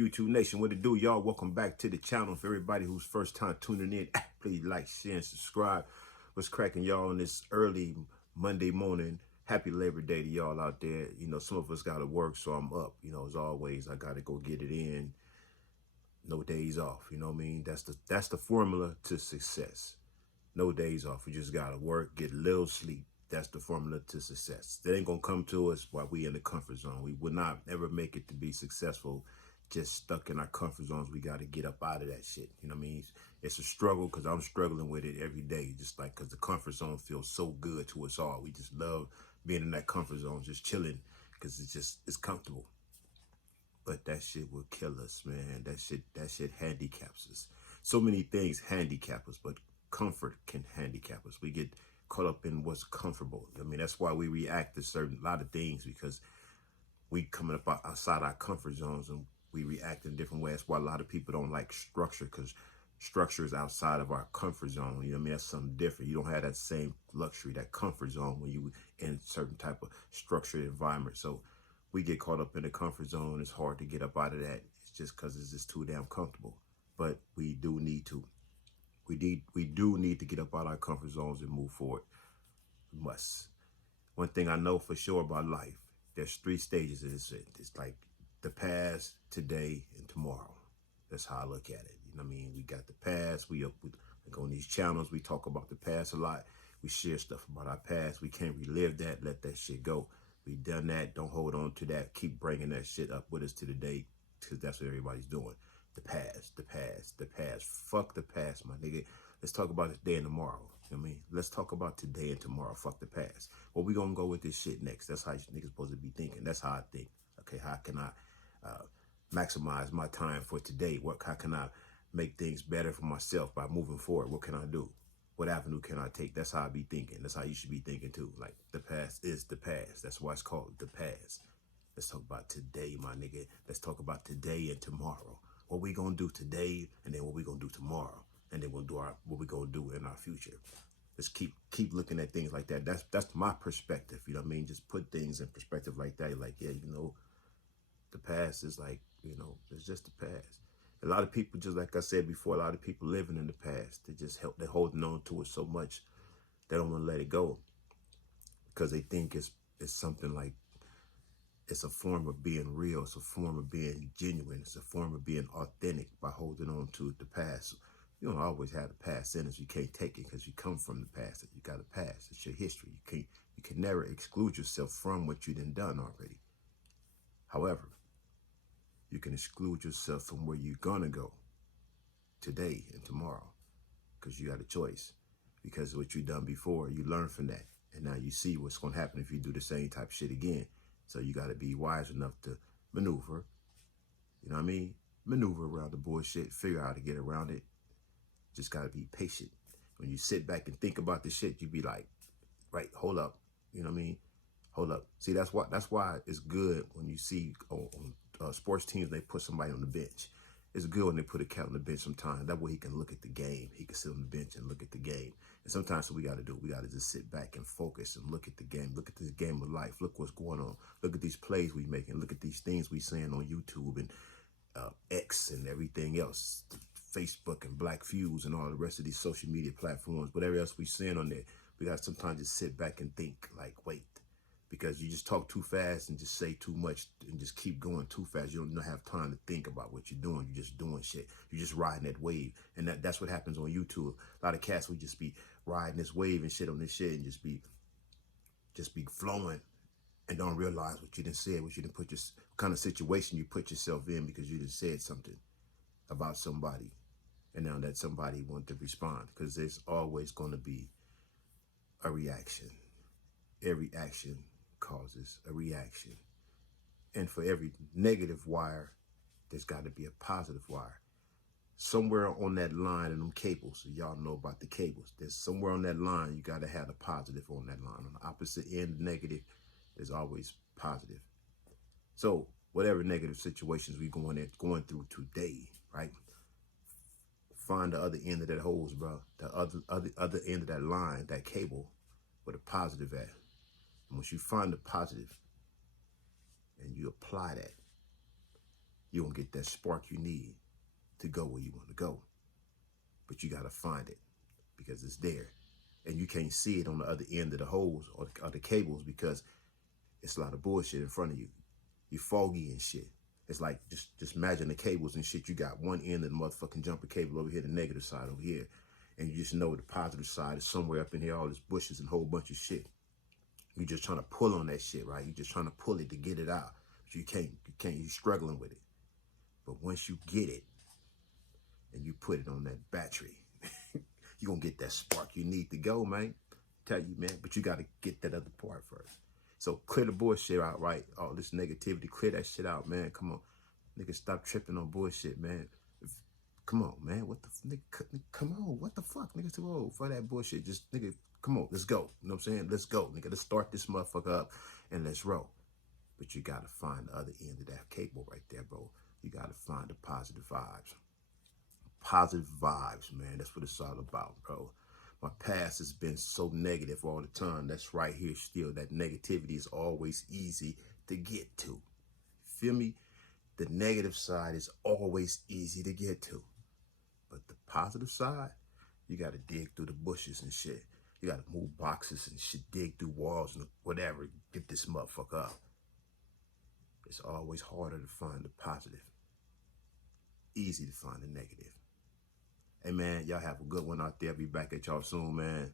YouTube Nation, what it do, y'all? Welcome back to the channel. For everybody who's first time tuning in, please like, share, and subscribe. What's cracking, y'all, on this early Monday morning? Happy Labor Day to y'all out there. You know, some of us got to work, so I'm up. You know, as always, I got to go get it in. No days off, you know what I mean? That's the formula to success. No days off. We just got to work, get a little sleep. That's the formula to success. That ain't going to come to us while we in the comfort zone. We would not ever make it to be successful just stuck in our comfort zones. We got to get up out of that shit. You know what I mean? It's a struggle because I'm struggling with it every day, just like because the comfort zone feels so good to us all. We just love being in that comfort zone, just chilling because it's comfortable. But that shit will kill us, man. That shit handicaps us. So many things handicap us, but comfort can handicap us. We get caught up in what's comfortable. I mean, that's why we react to a lot of things, because we coming up outside our comfort zones and we react in different ways. That's why a lot of people don't like structure, because structure is outside of our comfort zone. You know what I mean? That's something different. You don't have that same luxury, that comfort zone when you in certain type of structured environment. So we get caught up in the comfort zone. It's hard to get up out of that. It's just because it's just too damn comfortable. But we do need to. We do need to get up out of our comfort zones and move forward. We must. One thing I know for sure about life, there's 3 stages of this. It's like the past, today, and tomorrow. That's how I look at it. You know what I mean? We got the past. We go on these channels. We talk about the past a lot. We share stuff about our past. We can't relive that. Let that shit go. We done that. Don't hold on to that. Keep bringing that shit up with us to the day, because that's what everybody's doing. The past, the past, the past. Fuck the past, my nigga. Let's talk about today and tomorrow. You know what I mean? Let's talk about today and tomorrow. Fuck the past. Well, we gonna go with this shit next. That's how niggas supposed to be thinking. That's how I think. Okay, how can I maximize my time for today? How can I make things better for myself by moving forward? What can I do? What avenue can I take? That's how I be thinking. That's how you should be thinking too. Like, the past is the past. That's why it's called the past. Let's talk about today, my nigga. Let's talk about today and tomorrow. What we gonna do today, and then what we gonna do tomorrow, and then we'll do what we gonna do in our future. Let's keep looking at things like that. That's my perspective. You know what I mean? Just put things in perspective like that. Like, yeah, you know, the past is like, you know, it's just the past. A lot of people, just like I said before, a lot of people living in the past. They're holding on to it so much they don't want to let it go, because they think it's something like, it's a form of being real. It's a form of being genuine. It's a form of being authentic by holding on to the past. You don't always have the past in us. You can't take it because you come from the past. You got a past. It's your history. You can never exclude yourself from what you done already. However, you can exclude yourself from where you're gonna go today and tomorrow, because you got a choice. Because of what you done before, you learn from that, and now you see what's gonna happen if you do the same type of shit again. So you got to be wise enough to maneuver, you know what I mean? Maneuver around the bullshit, figure out how to get around it. Just got to be patient. When you sit back and think about the shit, you be like, right, hold up. You know what I mean? Hold up. See, that's why it's good when you see on sports teams, they put somebody on the bench. It's good when they put a cat on the bench sometimes. That way he can look at the game. He can sit on the bench and look at the game. And sometimes what we got to do, we got to just sit back and focus and look at the game. Look at this game of life. Look what's going on. Look at these plays we making. Look at these things we saying on YouTube and X and everything else. Facebook and Black Fuse and all the rest of these social media platforms. Whatever else we saying on there, we got to sometimes just sit back and think, like, wait. Because you just talk too fast and just say too much and just keep going too fast. You don't have time to think about what you're doing. You're just doing shit. You're just riding that wave. And that's what happens on YouTube. A lot of cats, we just be riding this wave and shit on this shit and just be flowing and don't realize what you done said, what you done put, what kind of situation you put yourself in because you done said something about somebody. And now that somebody want to respond, because there's always going to be a reaction. Every action causes a reaction. And for every negative wire, there's got to be a positive wire. Somewhere on that line in them cables, so y'all know about the cables, there's somewhere on that line, you got to have a positive on that line. On the opposite end, negative, there's always positive. So whatever negative situations we going through today, right? Find the other end of that hose, bro. The other end of that line, that cable, where the positive at. And once you find the positive and you apply that, you won't get that spark you need to go where you want to go. But you got to find it because it's there. And you can't see it on the other end of the holes or the cables because it's a lot of bullshit in front of you. You're foggy and shit. It's like, just imagine the cables and shit. You got one end of the motherfucking jumper cable over here, the negative side over here. And you just know the positive side is somewhere up in here, all this bushes and a whole bunch of shit. You're just trying to pull on that shit, right? You're just trying to pull it to get it out. But you can't, you're struggling with it. But once you get it and you put it on that battery, you're going to get that spark you need to go, man. Tell you, man, but you got to get that other part first. So clear the bullshit out, right? All this negativity, clear that shit out, man. Come on. Nigga, stop tripping on bullshit, man. Come on, man. What the nigga? Come on. What the fuck? Nigga, too old for that bullshit. Just, nigga, come on. Let's go. You know what I'm saying? Let's go, nigga. Let's start this motherfucker up and let's roll. But you got to find the other end of that cable right there, bro. You got to find the positive vibes. Positive vibes, man. That's what it's all about, bro. My past has been so negative all the time. That's right here still. That negativity is always easy to get to. Feel me? The negative side is always easy to get to. But the positive side, you got to dig through the bushes and shit. You got to move boxes and shit, dig through walls and whatever, get this motherfucker up. It's always harder to find the positive. Easy to find the negative. Hey, man, y'all have a good one out there. Be back at y'all soon, man.